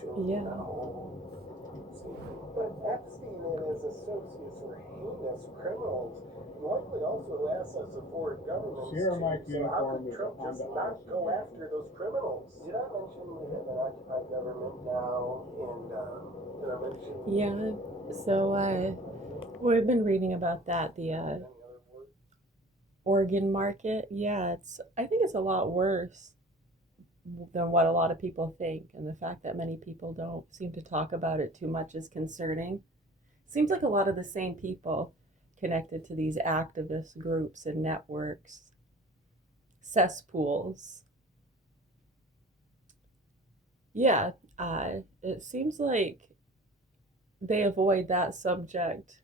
actually Yeah. know. But Epstein and his associates were heinous criminals, and likely also assets of foreign governments Sierra too. Mike So how uniform could is a Trump just Honda not Odyssey go vehicle. after those criminals? Did I mention we have an occupied government now? And did I mention? Yeah. So we've been reading about that, the Any other words? organ market. Yeah, I think it's a lot worse than what a lot of people think, and the fact that many people don't seem to talk about it too much is concerning. Seems like a lot of the same people connected to these activist groups and networks, cesspools. Yeah, it seems like they avoid that subject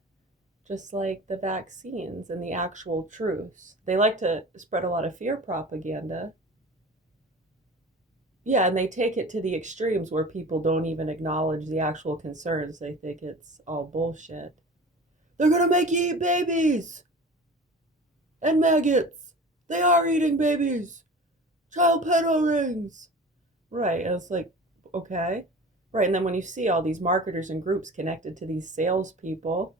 just like the vaccines and the actual truths. They like to spread a lot of fear propaganda. Yeah, and they take it to the extremes where people don't even acknowledge the actual concerns. They think it's all bullshit. They're gonna make you eat babies and maggots. They are eating babies. Child pedo rings. Right. And it's like, okay. Right. And then when you see all these marketers and groups connected to these salespeople,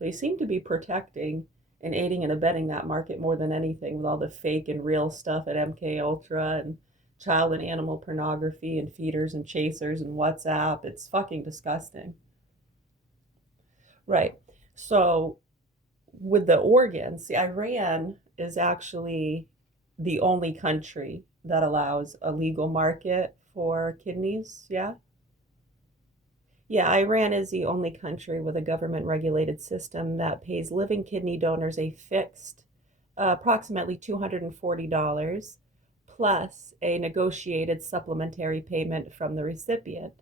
they seem to be protecting and aiding and abetting that market more than anything with all the fake and real stuff at MK Ultra and child and animal pornography and feeders and chasers and WhatsApp. It's fucking disgusting. Right. So with the organs, see, Iran is actually the only country that allows a legal market for kidneys. Yeah. Yeah, Iran is the only country with a government regulated system that pays living kidney donors a fixed approximately $240 plus a negotiated supplementary payment from the recipient.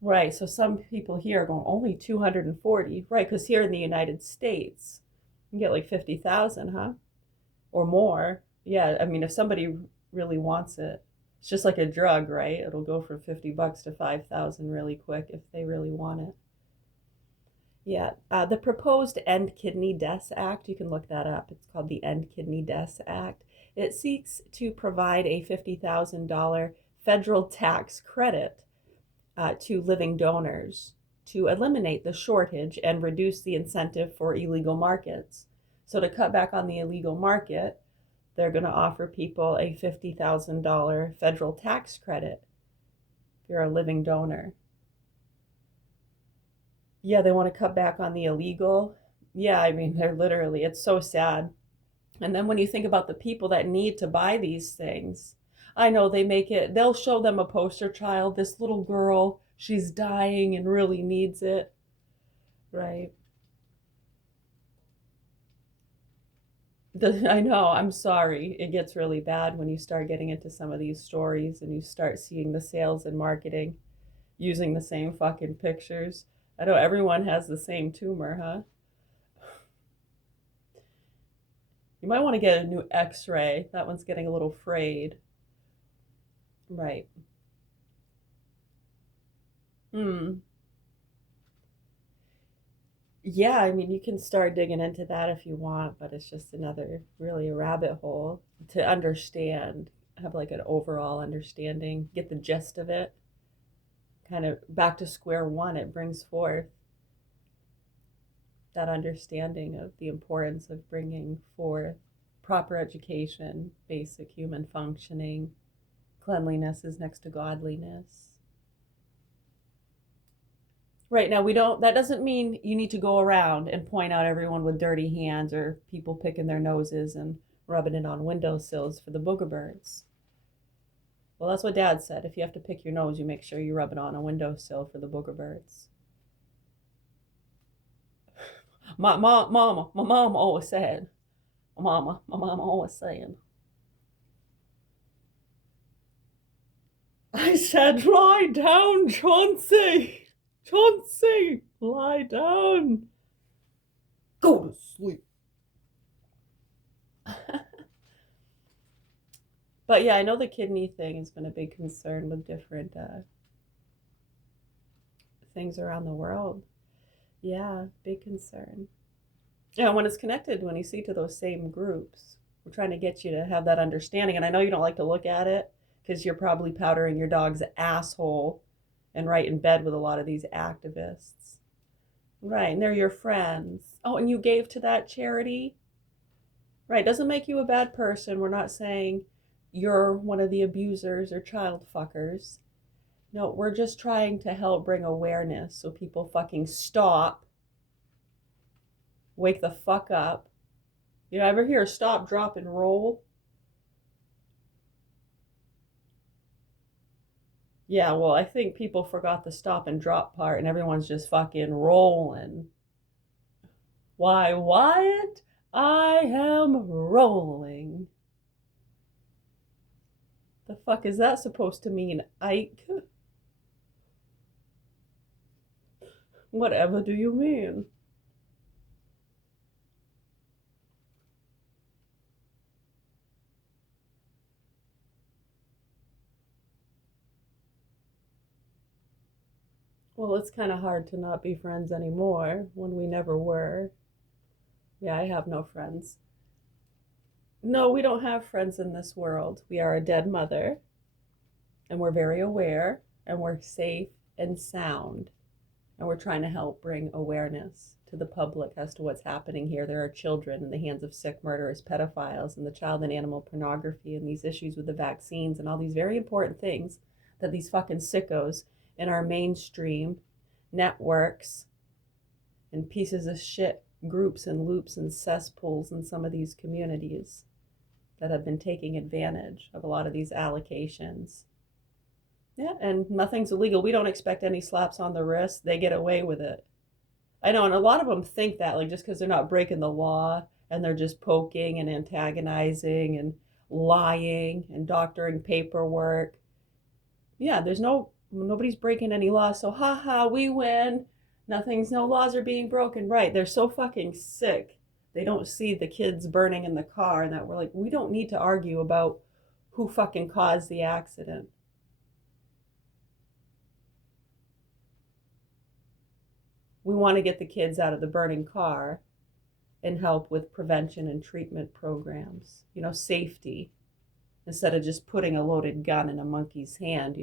Right, so some people here are going only 240, right? Because here in the United States, you get like 50,000, huh? Or more. Yeah, I mean, if somebody really wants it, it's just like a drug, right? It'll go from $50 to 5,000 really quick if they really want it. Yeah, the proposed End Kidney Deaths Act, you can look that up. It's called the End Kidney Deaths Act. It seeks to provide a $50,000 federal tax credit to living donors to eliminate the shortage and reduce the incentive for illegal markets. So, to cut back on the illegal market, they're going to offer people a $50,000 federal tax credit if you're a living donor. Yeah, they want to cut back on the illegal. Yeah, I mean, they're literally, it's so sad. And then when you think about the people that need to buy these things, I know they'll show them a poster child, this little girl, she's dying and really needs it, right? I know, I'm sorry. It gets really bad when you start getting into some of these stories and you start seeing the sales and marketing using the same fucking pictures. I know everyone has the same tumor, huh? You might want to get a new x ray. That one's getting a little frayed. Right. Hmm. Yeah, I mean, you can start digging into that if you want, but it's just another really a rabbit hole to understand, have like an overall understanding, get the gist of it, kind of back to square one. It brings forth that understanding of the importance of bringing forth proper education, basic human functioning. Cleanliness is next to godliness. Right now, we don't, that doesn't mean you need to go around and point out everyone with dirty hands or people picking their noses and rubbing it on windowsills for the booger birds. Well, that's what Dad said. If you have to pick your nose, you make sure you rub it on a windowsill for the booger birds. My mama always said, my mama always saying, I said, lie down, Chauncey. Chauncey, lie down. Go to sleep. But yeah, I know the kidney thing has been a big concern with different things around the world. Yeah, big concern. Yeah, when it's connected, when you see to those same groups, we're trying to get you to have that understanding. And I know you don't like to look at it because you're probably powdering your dog's asshole and right in bed with a lot of these activists. Right, and they're your friends. Oh, and you gave to that charity? Right, doesn't make you a bad person. We're not saying you're one of the abusers or child fuckers. No, we're just trying to help bring awareness so people fucking stop, wake the fuck up. You know, ever hear stop, drop, and roll? Yeah, well, I think people forgot the stop and drop part and everyone's just fucking rolling. Why, Wyatt, I am rolling. The fuck is that supposed to mean, Ike? Whatever do you mean? Well, it's kind of hard to not be friends anymore when we never were. Yeah, I have no friends. No, we don't have friends in this world. We are a dead mother, and we're very aware, and we're safe and sound. And we're trying to help bring awareness to the public as to what's happening here. There are children in the hands of sick murderers, pedophiles, and the child and animal pornography, and these issues with the vaccines, and all these very important things that these fucking sickos in our mainstream networks and pieces of shit groups and loops and cesspools in some of these communities that have been taking advantage of a lot of these allocations. Yeah, and nothing's illegal. We don't expect any slaps on the wrist. They get away with it. I know, and a lot of them think that, like, just because they're not breaking the law and they're just poking and antagonizing and lying and doctoring paperwork. Yeah, nobody's breaking any laws, so haha, we win. No laws are being broken. Right, they're so fucking sick. They don't see the kids burning in the car and that we're like, we don't need to argue about who fucking caused the accident. We want to get the kids out of the burning car and help with prevention and treatment programs, safety, instead of just putting a loaded gun in a monkey's hand.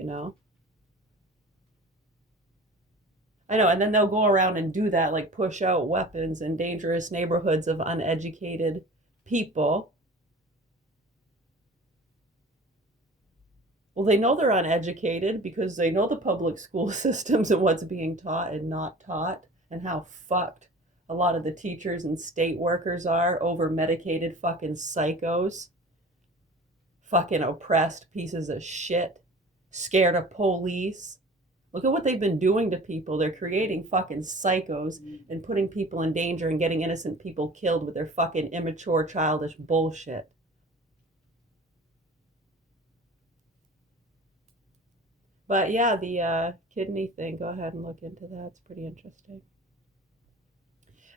I know, and then they'll go around and do that, like push out weapons in dangerous neighborhoods of uneducated people. Well, they know they're uneducated because they know the public school systems and what's being taught and not taught, and how fucked a lot of the teachers and state workers are, over medicated fucking psychos, fucking oppressed pieces of shit, scared of police. Look at what they've been doing to people. They're creating fucking psychos and putting people in danger and getting innocent people killed with their fucking immature, childish bullshit. But yeah, the kidney thing, go ahead and look into that. It's pretty interesting.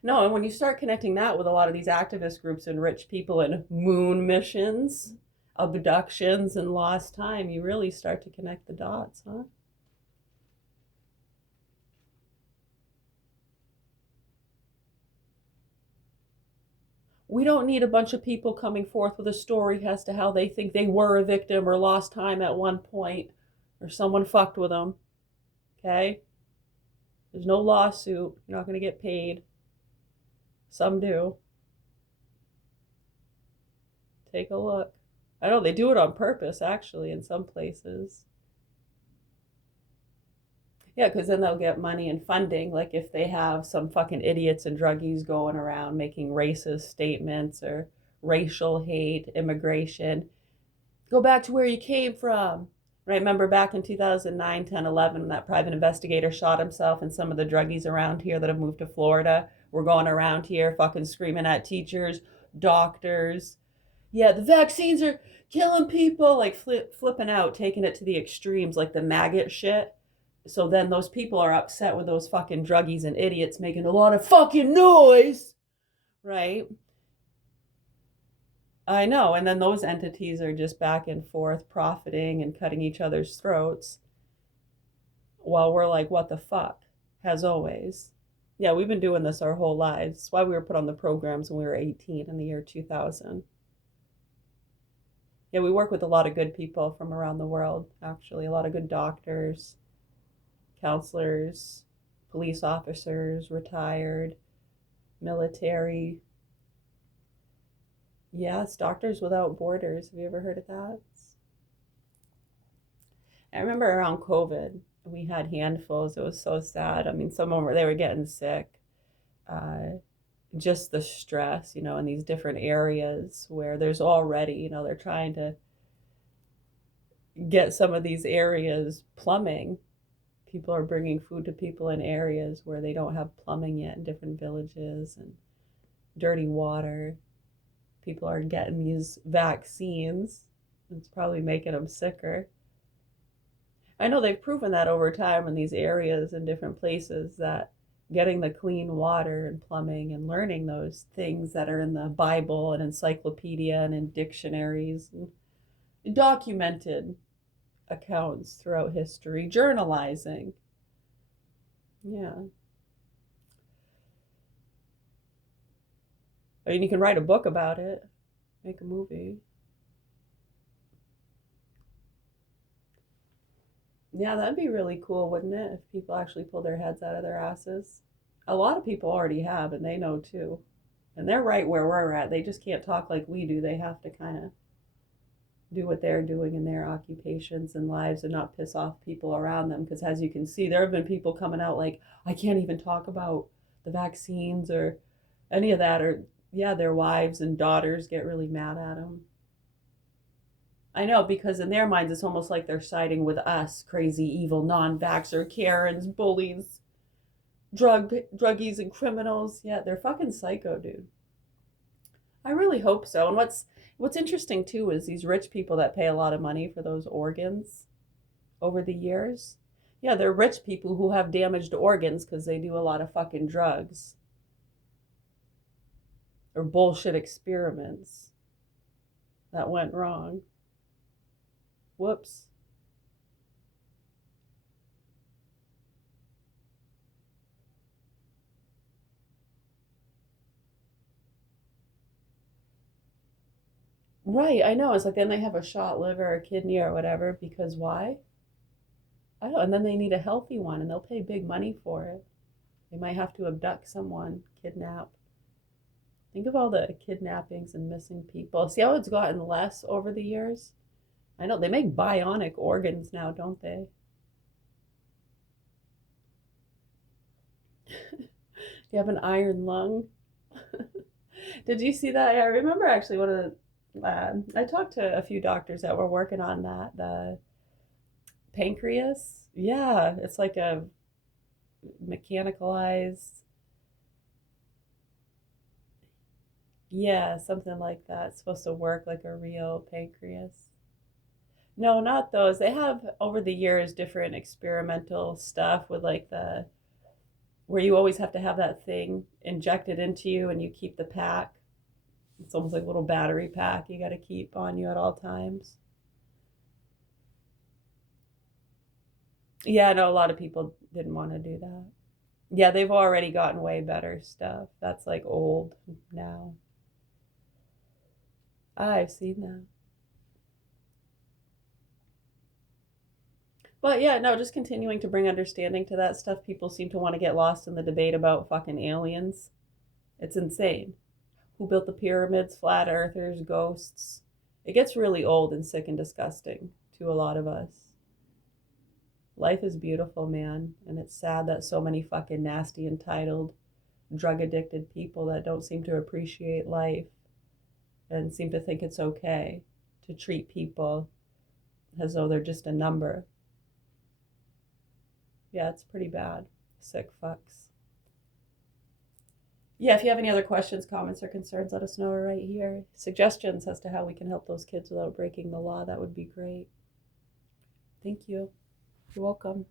No, and when you start connecting that with a lot of these activist groups and rich people and moon missions, abductions, and lost time, you really start to connect the dots, huh? We don't need a bunch of people coming forth with a story as to how they think they were a victim or lost time at one point or someone fucked with them. Okay? There's no lawsuit. You're not going to get paid. Some do. Take a look. I know they do it on purpose, actually, in some places. Yeah, because then they'll get money and funding. Like if they have some fucking idiots and druggies going around making racist statements or racial hate, immigration. Go back to where you came from. Right, remember back in 2009, 10, 11, when that private investigator shot himself, and some of the druggies around here that have moved to Florida were going around here fucking screaming at teachers, doctors. Yeah, the vaccines are killing people, like flipping out, taking it to the extremes, like the maggot shit. So then those people are upset with those fucking druggies and idiots making a lot of fucking noise, right? I know, and then those entities are just back and forth profiting and cutting each other's throats while we're like, what the fuck, as always. Yeah, we've been doing this our whole lives. That's why we were put on the programs when we were 18 in the year 2000. Yeah, we work with a lot of good people from around the world, actually. A lot of good doctors, counselors, police officers, retired, military. Yes, Doctors Without Borders. Have you ever heard of that? I remember around COVID, we had handfuls. It was so sad. I mean, some of them they were getting sick. Uh, just the stress, in these different areas where there's already, they're trying to get some of these areas plumbing. People are bringing food to people in areas where they don't have plumbing yet in different villages, and dirty water. People are getting these vaccines. It's probably making them sicker. I know they've proven that over time in these areas and different places that getting the clean water and plumbing and learning those things that are in the Bible and encyclopedia and in dictionaries and documented accounts throughout history, journalizing. Yeah. I mean, you can write a book about it, make a movie. Yeah, that'd be really cool, wouldn't it? If people actually pulled their heads out of their asses. A lot of people already have, and they know too. And they're right where we're at. They just can't talk like we do. They have to kind of do what they're doing in their occupations and lives and not piss off people around them. Because as you can see, there have been people coming out like, I can't even talk about the vaccines or any of that. Or, yeah, their wives and daughters get really mad at them. I know, because in their minds, it's almost like they're siding with us, crazy, evil, non-vaxxer, Karens, bullies, druggies, and criminals. Yeah, they're fucking psycho, dude. I really hope so. And what's interesting too is these rich people that pay a lot of money for those organs over the years. Yeah, they're rich people who have damaged organs because they do a lot of fucking drugs or bullshit experiments that went wrong. Whoops. Right, I know. It's like then they have a shot liver or kidney or whatever because why? I don't know. And then they need a healthy one and they'll pay big money for it. They might have to abduct someone, kidnap. Think of all the kidnappings and missing people. See how it's gotten less over the years? I know they make bionic organs now, don't they? You have an iron lung. Did you see that? I remember actually one of the. I talked to a few doctors that were working on that. The pancreas. Yeah, it's like a mechanicalized. Yeah, something like that. It's supposed to work like a real pancreas. No, not those. They have over the years different experimental stuff with like the where you always have to have that thing injected into you and you keep the pack. It's almost like a little battery pack you got to keep on you at all times. Yeah, I know a lot of people didn't want to do that. Yeah, they've already gotten way better stuff. That's like old now. I've seen that. But yeah, no, just continuing to bring understanding to that stuff. People seem to want to get lost in the debate about fucking aliens. It's insane. Who built the pyramids, flat earthers, ghosts. It gets really old and sick and disgusting to a lot of us. Life is beautiful, man, and it's sad that so many fucking nasty, entitled, drug addicted people that don't seem to appreciate life and seem to think it's okay to treat people as though they're just a number. Yeah, it's pretty bad. Sick fucks. Yeah, if you have any other questions, comments, or concerns, let us know right here. Suggestions as to how we can help those kids without breaking the law, that would be great. Thank you. You're welcome.